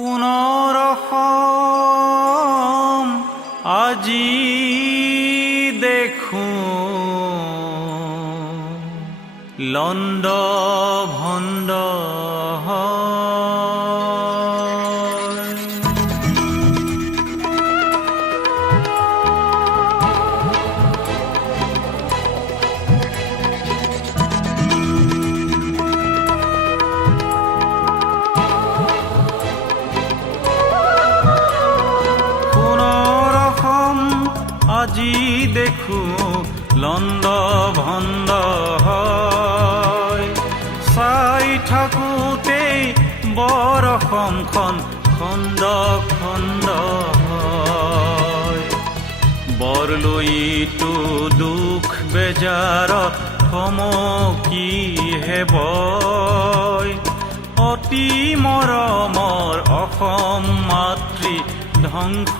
সোণৰ অসম আজি দেখোঁ লণ্ড ভণ্ড আজি দেখোঁ লণ্ড ভণ্ড হয়, চাই থাকোঁতেই বৰ অসমখন খণ্ড খণ্ড হয়। বৰলৈতো দুখ বেজাৰত থমকিহে বয়, অতি মৰমৰ অসম মাতৃ ধ্বংস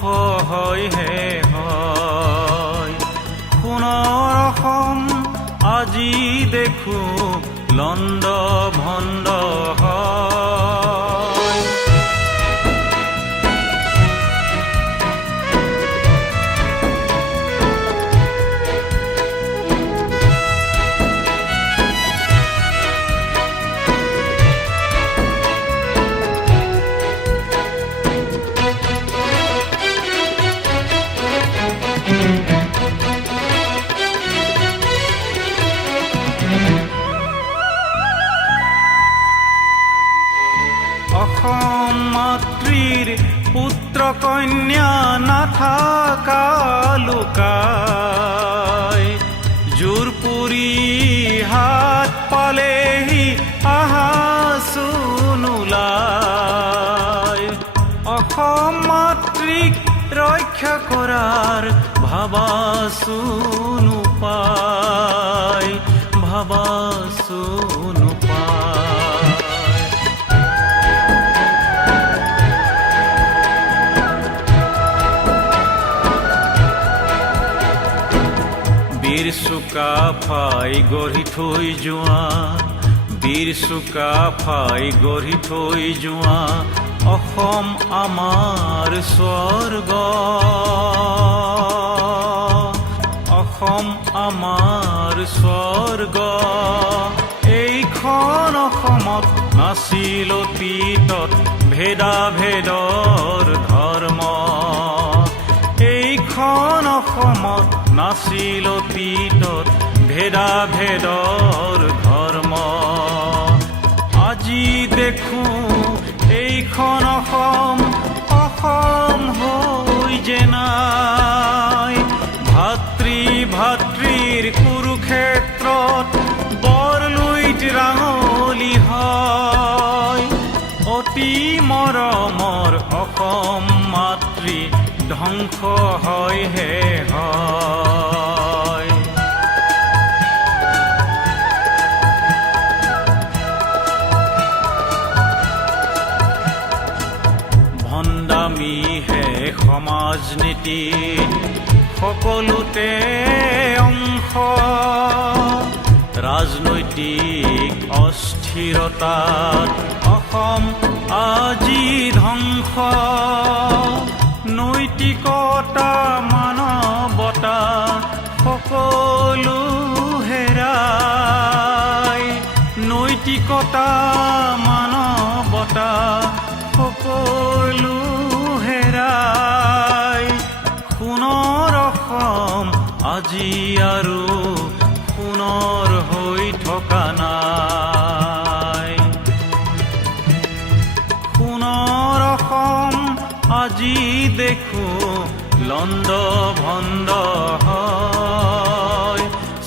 হয়হে হয়। সোণৰ অসম আজি দেখোঁ লণ্ড ভণ্ড হয়। অসম মাতৃৰ পুত্ৰ কন্যা নাথাকা লুকাই, জোৰ পুৰি হাত পালেহি আহাচোন ওলাই। অসম মাতৃক ৰক্ষা কৰাৰ ভাবাচোন উপায়, ভাবাচোন উপায়। বীৰ চুকাফাই গঢ়ি থৈ যোৱা, বীৰ চুকাফাই গঢ়ি থৈ যোৱা অসম আমাৰ স্বৰ্গ, অসম আমাৰ স্বৰ্গ। এইখন অসমত নাছিল অতীতত ভেদাভেদৰ ধৰ্ম, এইখন অসমত নাছিল অতীতত ভেদাভেদৰ ধৰ্ম। আজি দেখোঁ এইখন অসম অসম হৈ যে নাই। ভাতৃ ভাতৃৰ কুৰুক্ষেত্ৰত বৰলুইত ৰাঙলী হয়, অতি মৰমৰ অসম মাতৃ ধ্বংস হয়হে হয়। ভণ্ডামিহে সমাজনীতি সকলোতে অংশ, ৰাজনৈতিক অস্থিৰতাত অসম আজি ধ্বংস। নৈতিকতা মানৱতা সকলো হেৰাই, নৈতিকতা মানৱতা সকলো হেৰাই। সোণৰ অসম আজি আৰু সোণৰ হৈ থকা নাই। সোণৰ অসম আজি দেখোঁ লণ্ড ভণ্ড হয়,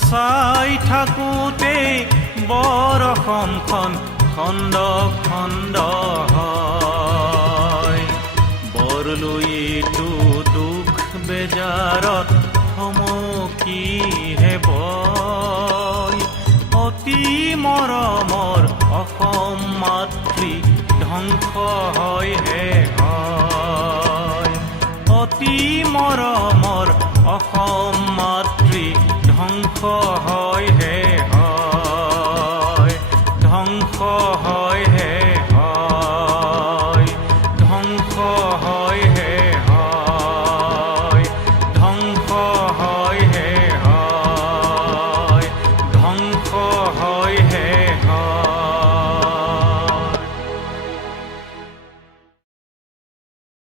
চাই থাকোঁতেই বৰ অসমখন খণ্ড খণ্ড হয়। বৰলৈতো দুখ বেজাৰত থমকিহে বয়, অতি মৰমৰ অসম মাতৃ ধ্বংস হয়হে হয়। অতি মৰমৰ অসম মাতৃ ধ্বংস